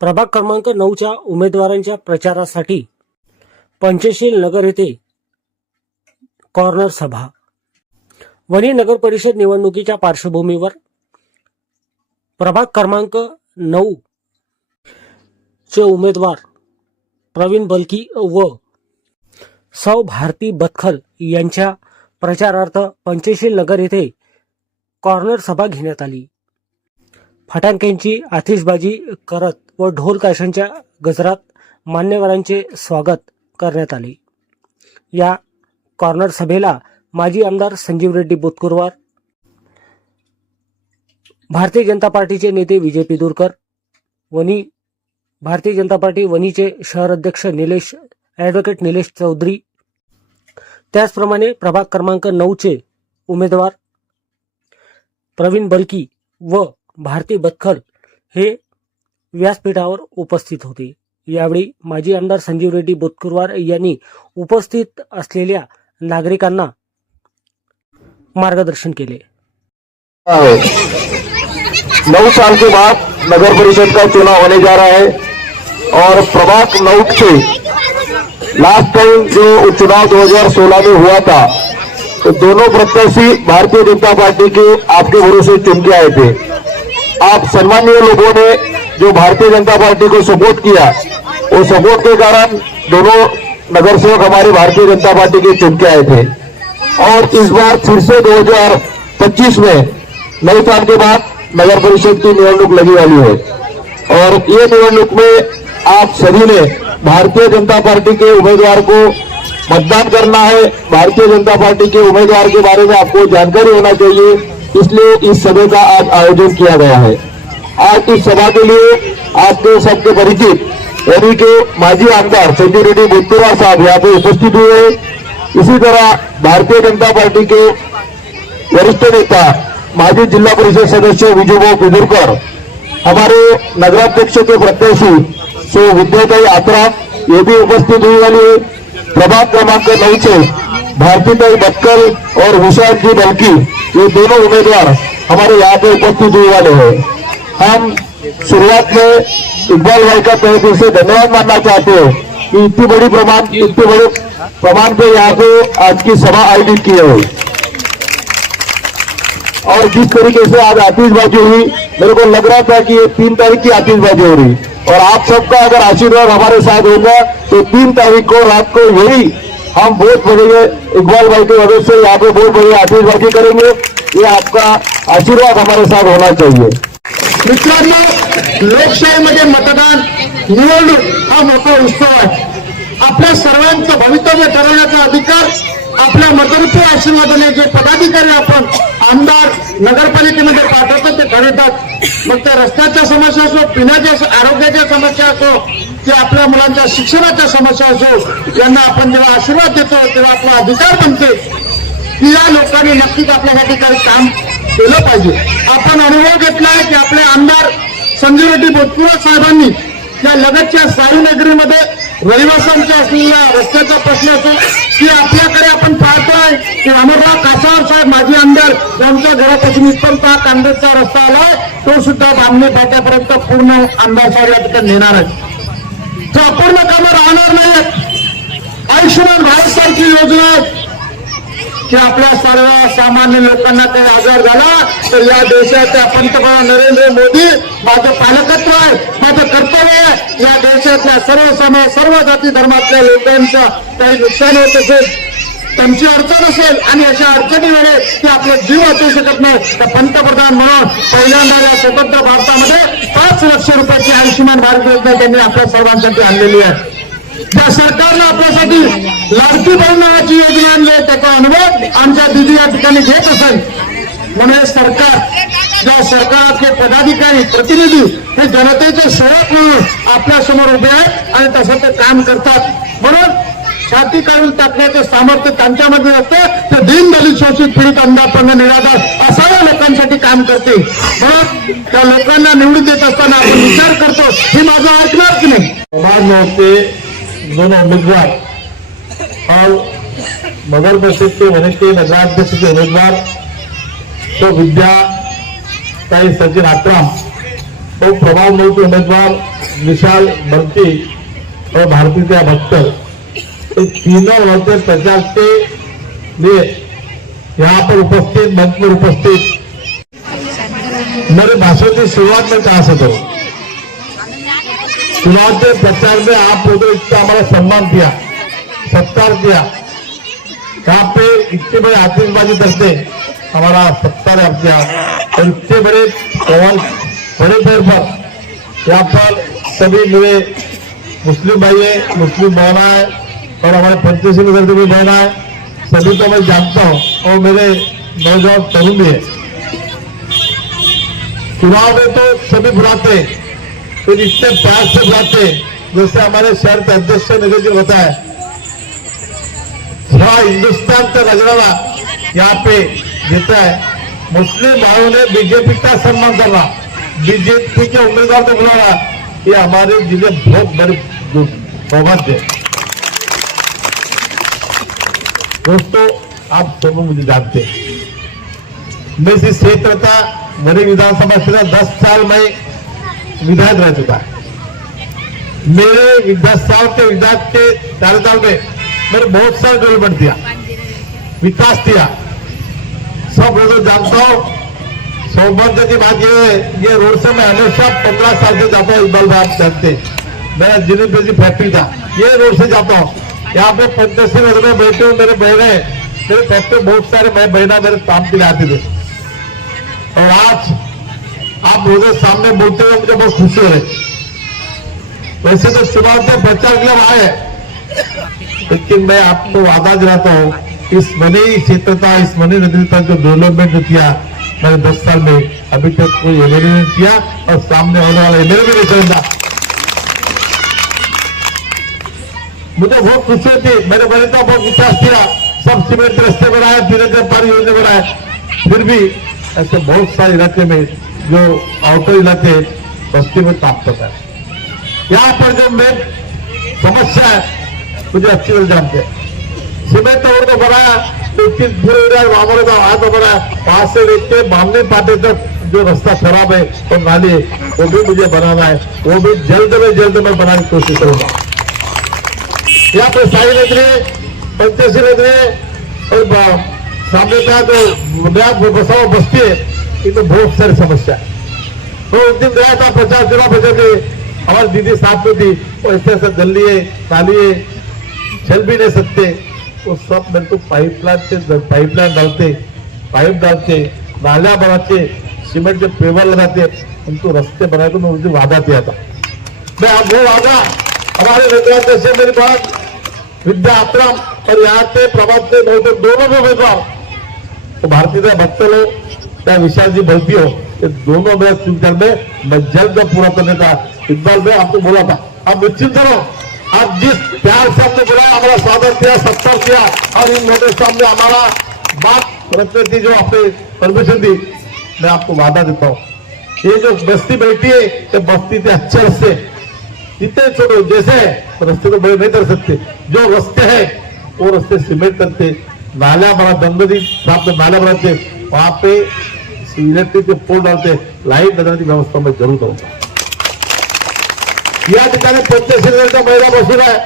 प्रभाग क्रमांक 9च्या उमेदवारांच्या प्रचारासाठी पंचशील नगर येथे कॉर्नर सभा। वणी नगर परिषद निवडणुकीच्या पार्श्वभूमीवर प्रभाग क्रमांक 9 चे उमेदवार प्रवीण बलकी व सौ भारती बत्खल यांच्या प्रचारार्थ पंचशील नगर येथे कॉर्नर सभा घेण्यात आली। फटाक्यांची आतिषबाजी करत व ढोल ताशांच्या गजरात मान्यवरांचे स्वागत करण्यात आले। या कॉर्नर सभेला माजी आमदार संजीव रेड्डी बोतकुरवार, भारतीय जनता पार्टीचे नेते विजय पिदुरकर, वणी भारतीय जनता पार्टी वणीचे शहर अध्यक्ष ॲडव्होकेट निलेश चौधरी, त्याचप्रमाणे प्रभाग क्रमांक 9 चे उमेदवार प्रवीण बलकी व भारती बत्खल हे व्यासपीठावर उपस्थित होते। यावेळी माजी आमदार संजीव रेड्डी बोतकुरवार यांनी उपस्थित असलेल्या नागरिकांना मार्गदर्शन केले। 9 साल के बाद नगर परिषद का चुनाव होने जा रहा है और प्रभाग 9 से लास्ट टाइम जो चुनाव 2016 में हुआ था तो दोनों प्रत्याशी भारतीय जनता पार्टी के आपके भरोसे चुन के आए थे। आप सम्मानीय लोगों ने जो भारतीय जनता पार्टी को सपोर्ट किया, वो सपोर्ट के कारण दोनों नगर सेवक हमारे भारतीय जनता पार्टी के चुन के आए थे। और इस बार फिर से 2025 में 9 साल के बाद नगर परिषद की निवडणूक लगी वाली है और ये निवडणूक में आप सभी ने भारतीय जनता पार्टी के उम्मीदवार को मतदान करना है। भारतीय जनता पार्टी के उम्मीदवार के बारे में आपको जानकारी होना चाहिए, इसलिए इस सभा का आज आयोजन किया गया है। आज इस सभा के लिए आपके सबके परिचित वणी के माजी आमदार संजीव रेड्डी बोतकुरवार साहब यहाँ पे उपस्थित हुए हैं। इसी तरह भारतीय जनता पार्टी के वरिष्ठ नेता माजी जिला परिषद सदस्य विजय पिदुरकर, हमारे नगराध्यक्ष के प्रत्याशी सो विद्याताई आत्राम ये भी उपस्थित हुई वाली है। प्रभाग क्रमांक 9 से भारतीताई बत्खल और हुसैन जी बलकी ये दोनों उम्मीदवार हमारे यहाँ पे उपस्थित हुए वाले हैं। हम शुरुआत में इकबाल भाई का तहे दिल से धन्यवाद मानना चाहते हैं कि इतने बड़े प्रमाण पे यहाँ पे आज की सभा आयोजित की है और जिस तरीके से आज आतिशबाजी हुई, मेरे को लग रहा था कि ये 3 तारीख की आतिशबाजी हो रही और आप सबका अगर आशीर्वाद हमारे साथ होगा तो 3 तारीख को रात को यही हम बहुत बड़े इकबाल भाई की वजह से यहाँ पे बहुत बड़ी आतिशबाजी करेंगे। ये आपका आशीर्वाद हमारे साथ होना चाहिए। मित्रांनो, लोकशाहीमध्ये मतदान निवडणूक हा मोठा उत्सव आहे। आपल्या सर्वांचं भवितव्य ठरवण्याचा अधिकार आपल्या मतरूपी आशीर्वादाने जे पदाधिकारी आपण आमदार नगरपालिकेमध्ये पाठवतात ते ठरवतात। मग त्या रस्त्याच्या समस्या असो, पिण्याच्या आरोग्याच्या समस्या असो, की आपल्या मुलांच्या शिक्षणाच्या समस्या असो, यांना आपण जेव्हा आशीर्वाद देतो तेव्हा आपला अधिकार बनते की या लोकांनी नक्कीच आपल्यासाठी काही काम केलं पाहिजे। आपण अनुभव घेतला आहे की आपले आमदार संजीव रेड्डी बोतकुरवार साहेबांनी या लगतच्या साई नगरीमध्ये रहिवाशांचा असलेला रस्त्याचा प्रश्न असो की आपल्याकडे आपण पाहतोय की अमरराव कासार साहेब माजी आमदार यांच्या घरापासून इथपर्यंत हा कांद्याचा रस्ता आलाय, तो सुद्धा बामणी फाट्यापर्यंत पूर्ण आमदार साहेब या ठिकाणी नेणार आहेत। तो अपूर्ण कामं राहणार नाहीत। आयुष्यमान भारत सारखी योजना आहे की आपल्या सर्व सामान्य लोकांना काही आजार झाला तर या देशाच्या पंतप्रधान नरेंद्र मोदी माझं पालकत्व आहे, माझं कर्तव्य आहे, या देशातल्या सर्व समाज सर्व जाती धर्मातल्या लोकांचं काही नुकसान होत असेल, त्यांची अडचण असेल आणि अशा अडचणीमध्ये ते आपला जीव वाचवू शकत नाही तर पंतप्रधान म्हणून पहिल्यांदा या स्वतंत्र भारतामध्ये 5 लाख रुपयाची आयुष्यमान भारत योजना त्यांनी आपल्या सर्वांसाठी आणलेली आहे। ज्या सरकारनं आपल्यासाठी लाडकी बहीण नावाची योजना आणली आहे त्याचा अनुभव आमच्या दिदी या ठिकाणी घेत असेल। म्हणून सरकार, ज्या सरकारचे पदाधिकारी प्रतिनिधी हे जनतेचे सेवक म्हणून आपल्यासमोर उभे आहेत आणि तसं ते काम करतात। म्हणून छाती काढून टाकण्याचे सामर्थ्य त्यांच्यामध्ये असते। तर दीनदलित शोषित पीडित अंधापंग निराधार असाव्या लोकांसाठी काम करते। म्हणून त्या लोकांना निवडून देत असताना आपण विचार करतो हे माझं ऐकणार की नाही। दोनों उम्मीदवार और नगर परिषद के वनी के नगराध्यक्ष के उम्मीदवार तो विद्या सचिन आत्राम तो प्रभाव नौ के उम्मीदवार विशाल बंटी और भारती भक्तर, ये तीनों वर्ग प्रचार के लिए यहाँ पर उपस्थित, मंच में उपस्थित। मेरे भाषण की शुरुआत में कहा से करूं, चुनाव के प्रचार में आप लोगों ने इतना हमारा सम्मान किया, सत्कार किया, यहाँ पे इतने बड़े आतिशबाजी करते हमारा सत्कार किया और इतने बड़े पवन बड़े पैर पर यहाँ पर सभी मेरे मुस्लिम भाई है, मुस्लिम बहना है और हमारे पंचशील नगर के भी बहना है, सभी को मैं जानता हूँ और मेरे नौजवान तरुण भी है। चुनाव में तो सभी बुलाते, फिर इतने प्यार से बुलाते, जैसे हमारे शहर के अध्यक्ष नगर जी बताया, सारा हिंदुस्तान का नजराना यहाँ पे जीता है। मुस्लिम भाइयों ने बीजेपी का सम्मान करना, बीजेपी के उम्मीदवार को बुलाना, ये हमारे जिले बहुत बड़ी सौभाग्य है। दोस्तों, आप सब मुझे जानते हैं, मैं इस क्षेत्र का मेरी विधानसभा क्षेत्र 10 साल में विधायक रह चुका है। मेरे 10 साल के विधायक के कार्यकाल में मैंने बहुत सारे डेवलपमेंट दिया, विकास दिया, सब लोग जानता हूं। सौभाग्य की बात ये रोड से मैं हमेशा 15 साल से जाता हूँ। इकबाल भाई आप जानते, मेरा जिले पे फैक्ट्री था, ये रोड से जाता हूँ। यहाँ पे पंचशील नगर में बैठे हूँ, मेरे बहने, मेरे फैक्ट्री बहुत सारे मैं बहना मेरे काम के लिए आते थे और आज आप मुझे सामने बोलते हुए मुझे बहुत खुशी हो रही। वैसे तो चुनाव के प्रचार के लिए आए, लेकिन मैं आपको वादा दिलाता हूँ, इस मनी क्षेत्र का, इस मनी नदी का जो डेवलपमेंट किया मैंने 10 साल में, अभी तक कोई एमएलए नहीं किया और सामने होने वाला एमएलए भी नहीं करूंगा। मुझे बहुत खुशी होती, मैंने बड़े का बहुत विकास किया, सब सीमेंट रास्ते बनाए, पीने के पानी योजना बनाए, फिर भी ऐसे बहुत सारे इलाके में जो आउटर इलाके बस्ती में काम करता है। यहाँ पर जो मेन समस्या है मुझे अच्छी तरह जानते हैं, सीमेंट रोड को बनाया, लेकिन पूरे मामले का वहां को बनाया, वहां से लेके बामने पाटे तक जो रास्ता खराब है और नाली है वो भी मुझे बनाना है, वो भी जल्द में जल्द मैं बनाने की कोशिश करूंगा। यहाँ पे साई नगरी, पंचशील नगरी और सामने का जो बसाओ बस्ती है, इनमें बहुत सारी समस्या है। तो उस दिन गया था प्रचार, जिला परिषद में हमारी दीदी साथ में थी, वो ऐसे ऐसे गली है, नाली है, चल भी नहीं सकते, वो सब मेरे को पाइपलाइन डालते, पाइप डालते, नालियां बनाते, सीमेंट के पेवर लगाते, उनको रास्ते बनाए तो मैं उस दिन वादा किया था। मैं अब वो वादा हमारे नगराध्यक्ष से मेरी बात विद्या आत्राम और यहाँ के प्रभात से दोनों में उम्मीदवार तो भारतीय भक्तों या विशाल जी भर्ती हो, ये दोनों में चुनकर में मैं जल्द पूरा करने का इकबाल में आपको बोला था। आप निश्चिंत करो, आप जिस प्यार से आपने बुलाया, हमारा स्वागत किया, सत्कार किया और इन लोगों के सामने हमारा बात रखने की जो आपने परमिशन दी, मैं आपको वादा देता हूँ, ये जो बस्ती बैठी है ये बस्ती से अच्छे रस्ते इतने छोटे जैसे रास्ते तो बड़े नहीं कर सकते, जो रास्ते हैं वो रास्ते सीमेंट करते, नाला बना गंदगी साफ नाला बनाते, वहां पे इलेक्ट्रिक के पोल डालते, लाइट लगाने की व्यवस्था मैं जरूर करूंगा। या ठिकाणी पंचशील नगरच्या महिला बसून आहे,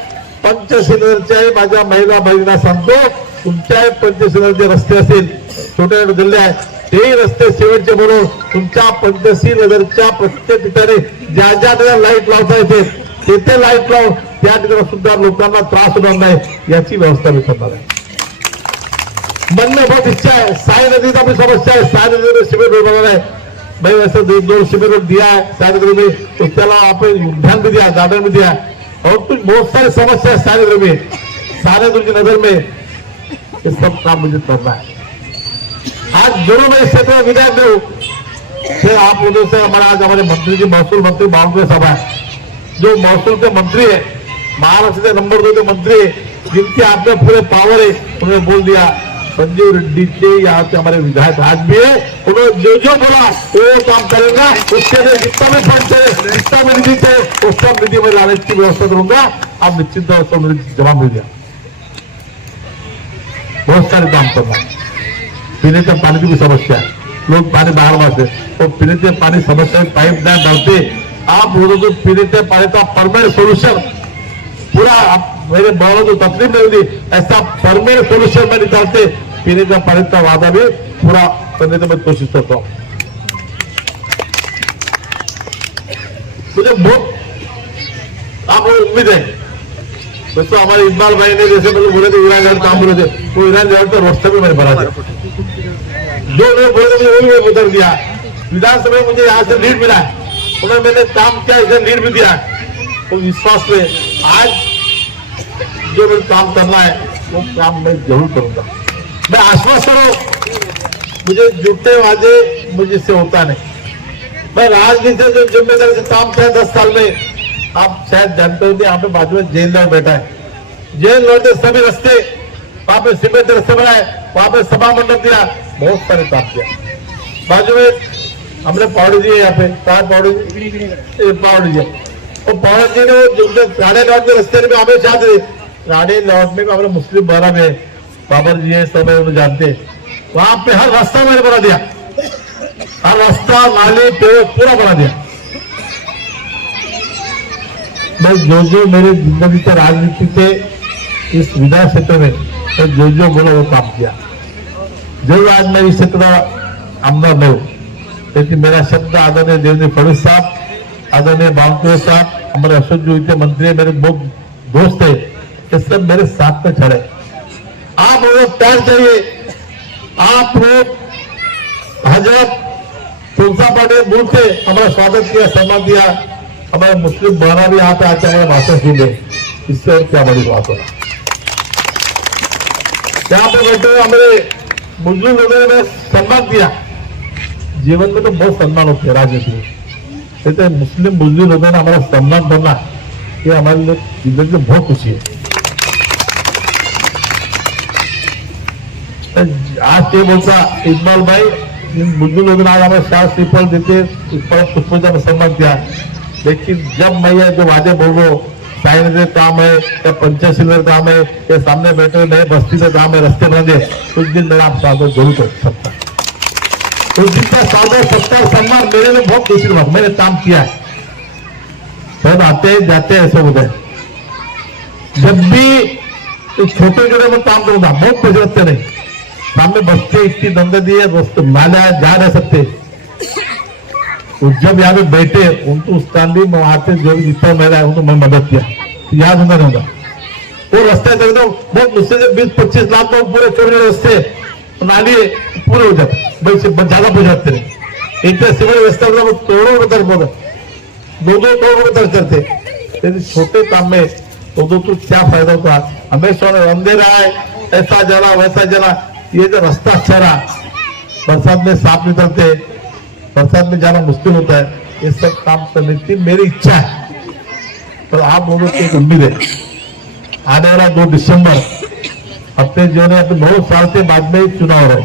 पंचशील नगरच्या माझ्या महिला भगिनींना सांगतो, तुमच्या पंचशील नगरचे रस्ते असतील, छोटे गल्ले आहेत, तेही रस्ते सिमेंटचे बनवून तुमच्या पंचशील नगरच्या प्रत्येक ठिकाणी ज्या ज्या ठिकाणी लाईट लावता येते तिथे लाईट लावून त्या ठिकाणी सुद्धा लोकांना त्रास होणार नाही याची व्यवस्था मी करणार आहे। मन में बहुत इच्छा है, साई नदी का भी समस्या है, साई नदी में सीमेंट रोड बना है, मैं वैसे 2 सीमेंट रोड दिया है साई नदी में, उसके अलावा आप उद्यान भी दिया, गार्डन भी दिया और कुछ बहुत सारी समस्या है साई नदी में, सारे दुर्ग नगर में, ये सब काम मुझे करना है। आज दोनों में इस क्षेत्र में विधायक हूँ, आप लोगों से हमारा आज हमारे मंत्री जी महसूल मंत्री बावनवे सभा है, जो महसूल के मंत्री है, महाराष्ट्र के नंबर 2 के मंत्री है, जिनके हाथ में पूरे पावर है, उन्होंने बोल दिया संजीव रेड्डी के यहाँ से हमारे विधायक आज भी है, उन्होंने जो बोला वो काम करेगा, उसके लिए जितना भी फंड चाहिए, जितना भी निधि चाहिए, उस सब निधि में लाने की व्यवस्था करूंगा। आप निश्चिंत जवाब मिल गया। बहुत सारे काम करना, पीने का पानी की भी समस्या है, लोग पानी बाहर से तो पीने के पानी समस्या में पाइप लाइन डालते, आप बोलो तो पीने के पानी का परमानेंट सोल्यूशन पूरा मेरे बोलो तो तकलीफ नहीं होती, ऐसा परमानेंट सोल्यूशन में निकालते पीने का पानी का वादा भी पूरा करने की मैं कोशिश करता हूँ। मुझे बहुत आप उम्मीद है दोस्तों, हमारे इकबाल भाई ने जैसे मतलब बोले थे ईरान जाकर काम बोले थे, वो ईरान जाकर तो रोस्टर में मैंने भरा था, जो मैं बोले थे वही मैं उतर दिया। विधानसभा में मुझे यहाँ से लीड मिला है, उन्होंने मैंने काम किया, इसे लीड भी दिया, तो विश्वास में आज जो मुझे काम करना है वो काम मैं जरूर करूंगा। मैं आश्वासन हूं, मुझे झूठे वादे मुझसे होता नहीं। मैं राजनीति से जो जिम्मेदारी से काम किया 10 साल में, आप शायद जानते होंगे, यहाँ पे बाजू में जेल लॉर्ड बैठा है, जेल लॉर्ड ने सभी रास्ते वहां पे सीमेंट रास्ते बनाए, वहां पे सभा मंडप दिया, बहुत सारे काम किया। बाजू में हमने पावड़ी जी है, यहाँ पे पावड़ी जी, और पावड़ी जी ने राणे लॉर्ड के रास्ते में हमेशा आते, राणे लॉर्ड में हमारे मुस्लिम बहरा में बाबर जी है, सब उन्हें जानते, वहां पे हर रास्ता मैंने बना दिया, हर रास्ता नाली पेड़ पूरा बना दिया। मैं जो मेरे जिंदगी के राजनीति के इस विधान क्षेत्र में जो बोला वो काम किया। जरूर आज मैं इस क्षेत्र का आमदार नहीं हूं, लेकिन मेरा शब्द आदरणीय देवेंद्र फडणवीस साहब, आदरणीय बावनकुळे साहब, हमारे अशोक जी के मंत्री, मेरे बहुत दोस्त है, ये सब मेरे साथ में खड़े। आप लोग प्यार चाहिए, आप लोग हजरत तुलसा पाटिल बुल से हमारा स्वागत किया, सम्मान दिया, हमारे मुस्लिम बहना भी यहाँ पे आके हमारे भाषण सुन रहे, इससे और क्या बड़ी बात होगा। यहाँ पे बैठे हुए हमारे मुस्लिम लोगों ने सम्मान दिया, जीवन में तो बहुत सम्मान होते हैं राजनीति में, कहते मुस्लिम लोगों ने हमारा सम्मान करना ये हमारे लिए जिंदगी में बहुत खुशी है। आज ये बोलता इकबाल भाई, मुस्लिम लोगों ने आज हमें शाह श्रीफल देते, उस पर पुष्पजा में सम्मान दिया, लेकिन जब मैं ये जो वादे बोलो साइंस का काम है या पंचशील का काम है या सामने बैठे नए बस्ती का काम है, रास्ते बने, उस दिन मेरा आप स्वागत जरूर कर सकता। उस दिन का स्वागत सत्ता सम्मान मेरे लिए बहुत दूसरी बात, मैंने काम किया है, सब आते हैं जाते हैं ऐसे होते हैं। जब भी छोटे छोटे में काम करूंगा, बहुत पैसे लगते नहीं, सामने बस्ते इतनी दंगे दिए, नाले जा रह सकते, जब यहाँ पे बैठे उनको उस टाइम भी मैं वहां से जो भी जितना मेरा है उनको मैं मदद किया, याद होगा रहूंगा। वो रास्ते देखता हूँ बहुत मुझसे 20-25 लाख लोग पूरे छोटे रास्ते नाली पूरे हो जाते, ज्यादा हो जाते रहे, इतने सिविल रास्ते करोड़ों रुपये दो करोड़ रुपये खर्च करते, लेकिन छोटे काम में तो क्या फायदा होता। हमेशा अंधेरा है, ऐसा जला वैसा जला, ये जो रास्ता अच्छा रहा, बरसात में सांप निकलते, बरसात में जाना मुश्किल होता है, ये सब काम करने की मेरी इच्छा है। तो आप लोगों की एक उम्मीद है, आने वाला 2 दिसंबर अपने जीवन में बहुत साल के बाद में चुनाव हो रहे,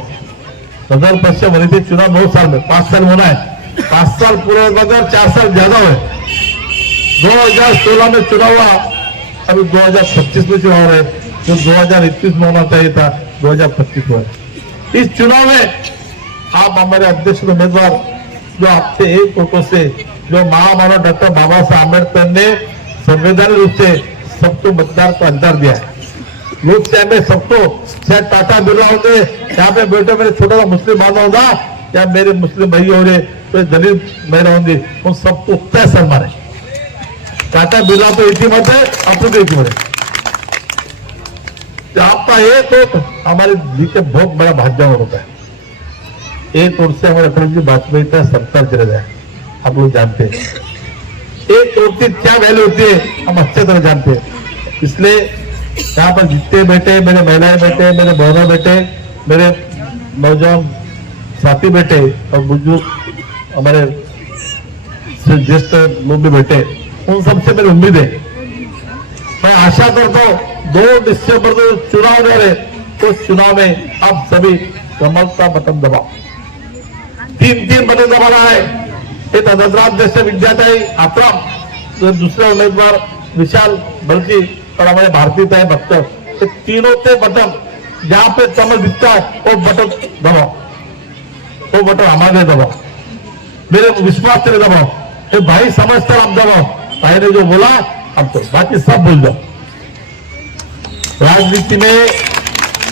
नगर परिषद बनी थी, चुनाव 9 साल में, 5 साल होना है, 5 साल पूरे मगर 4 साल ज्यादा हुए। 2016 में चुनाव हुआ, अभी 2025 में चुनाव रहे, जो 2021 में होना चाहिए था 2025 हुआ। इस चुनाव में आप हमारे अध्यक्ष उम्मीदवार जो आपसे एक वोटों से, जो महामानव डॉक्टर बाबा साहब अम्बेडकर ने संवैधानिक रूप से सबको मतदार को अधिकार दिया है, लोग चाहे सबको, चाहे टाटा बिरला होंगे, यहाँ पे बेटे मेरे छोटा सा मुस्लिम बांधा होगा या मेरे मुस्लिम भाई हो रहे, तो दलित महिला होंगी, उन सबको तय सम्मान है। टाटा बिरला तो एक ही मत है, आप तो एक ही मत है। आपका एक वोट हमारे जी के बहुत बड़ा भाग्य होता है। एक वोट से हमारे अटल जी वाजपेयी का सरकार चले जाए, आप लोग जानते हैं एक वोट की क्या वैल्यू होती है, हम अच्छे तरह जानते हैं। इसलिए यहाँ पर जितने बैठे, मेरे महिलाएं बैठे, मेरे बहनों बैठे, मेरे नौजवान साथी बैठे और बुजुर्ग हमारे ज्येष्ठ लोग भी बैठे, उन सबसे मेरी उम्मीद है, मैं आशा करता हूँ 2 दिसंबर को चुनाव हो रहे, उस चुनाव में आप सभी कमल का बटन दबाओ, 3 बटन दबाना है। एक नजराध्यक्ष विद्याताई आत्राम, जो दूसरे उम्मीदवार विशाल बल्कि और हमारे भारतीय ताई भक्तर, तीनों के बटन जहां पे कमल दिखता है वो बटन दबाओ, वो बटन हमारे दबाओ। मेरे विश्वास से दबाओ, ये भाई समझकर आप दबाओ, भाई ने जो बोला अब तो बाकी सब भूल जाओ। राजनीति में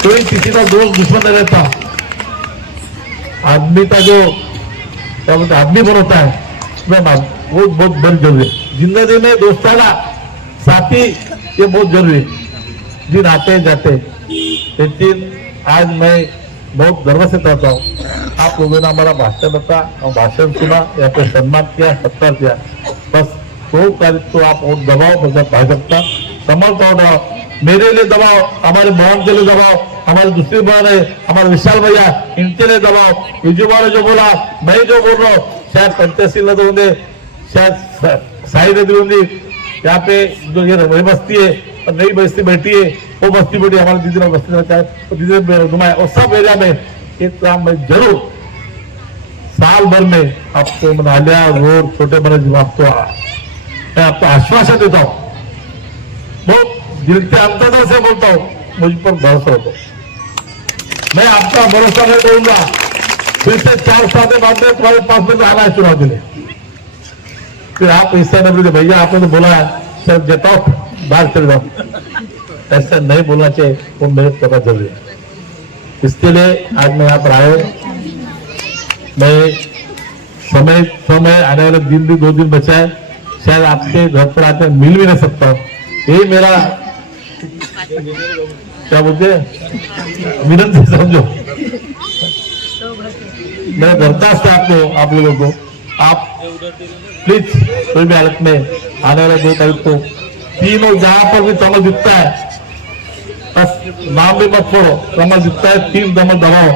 कोई किसी का दोस्त दुश्मन नहीं रहता। आदमी का जो क्या बोलते आदमी बनता है वो बहुत बड़ी जरूरी है। जिंदगी में दोस्ताना साथी ये बहुत जरूरी है, दिन आते जाते। लेकिन आज मैं बहुत गर्व से कहता हूँ, आप लोगों ने हमारा भाषण रखा और भाषण सुना, यहाँ पे सम्मान किया, सत्कार किया। बस 2 तारीख को आप वोट दबाओ, मतलब भाजपा समर्थन दबाओ, मेरे लिए दबाओ, हमारे बहन के लिए दबाओ, हमारी दूसरी बहन है हमारे विशाल भैया, इनके लिए दबाओ। विजू ने जो बोला, मैं जो बोल रहा हूँ, शायद पंचायत नदी होंगे, शायद साई नदी होंगी, यहाँ पे जो ये नई बस्ती है और नई बस्ती बैठी है, वो बस्ती बैठी हमारी दीदी ने बस्ती रखा है, तो दीदी ने घुमाया, और सब एरिया में एक काम मैं जरूर साल भर में आपको नालिया रोड छोटे बड़े आपको मैं आपको आश्वासन देता हूँ, बहुत दिल के अंतर्गत से बोलता हूँ, मुझ पर भरोसा हो। मैं आपका भरोसा नहीं करूंगा, फिर से 4 साल के बाद में तुम्हारे पास में आना है चुनाव के लिए, फिर आप हिस्सा नहीं बोले भैया आपने तो बोला सर जताओ बाहर चल जाओ, ऐसा नहीं बोलना चाहिए, वो मेरे पता जरूरी है। इसके लिए आज मैं यहाँ पर आया हूँ। मैं समय आने वाले दिन भी 2 दिन बचा है, शायद आपके घर पर आकर मिल भी नहीं सकता हूँ। यही मेरा क्या बोलते हैं विनंती समझो, मैं दरखास्त है आप लोगों को, आप प्लीज कोई भी हालत में आने वाले 2 तारीख को तीनों जहां पर भी कमल दिखता है, बस नाम भी मत छोड़ो, कमल दिखता है 3 कमल दबाओ।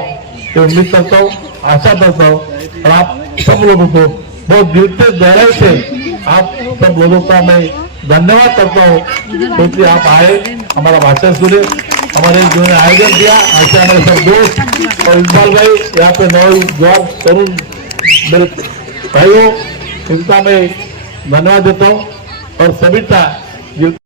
तो उम्मीद करता हूँ, आशा करता हूँ, और आप सब लोगों को बहुत दिल से गहराई से आप सब लोगों का मैं धन्यवाद करता हूँ, क्योंकि आप आए, हमारा भाषण सुने, हमारे जिन्होंने आयोजन किया, ऐसे हमारे सब दोस्त और इकबाल भाई यहाँ पे नौजवान तरुण मेरे भाइयों, इनका मैं धन्यवाद देता हूँ, और सभी का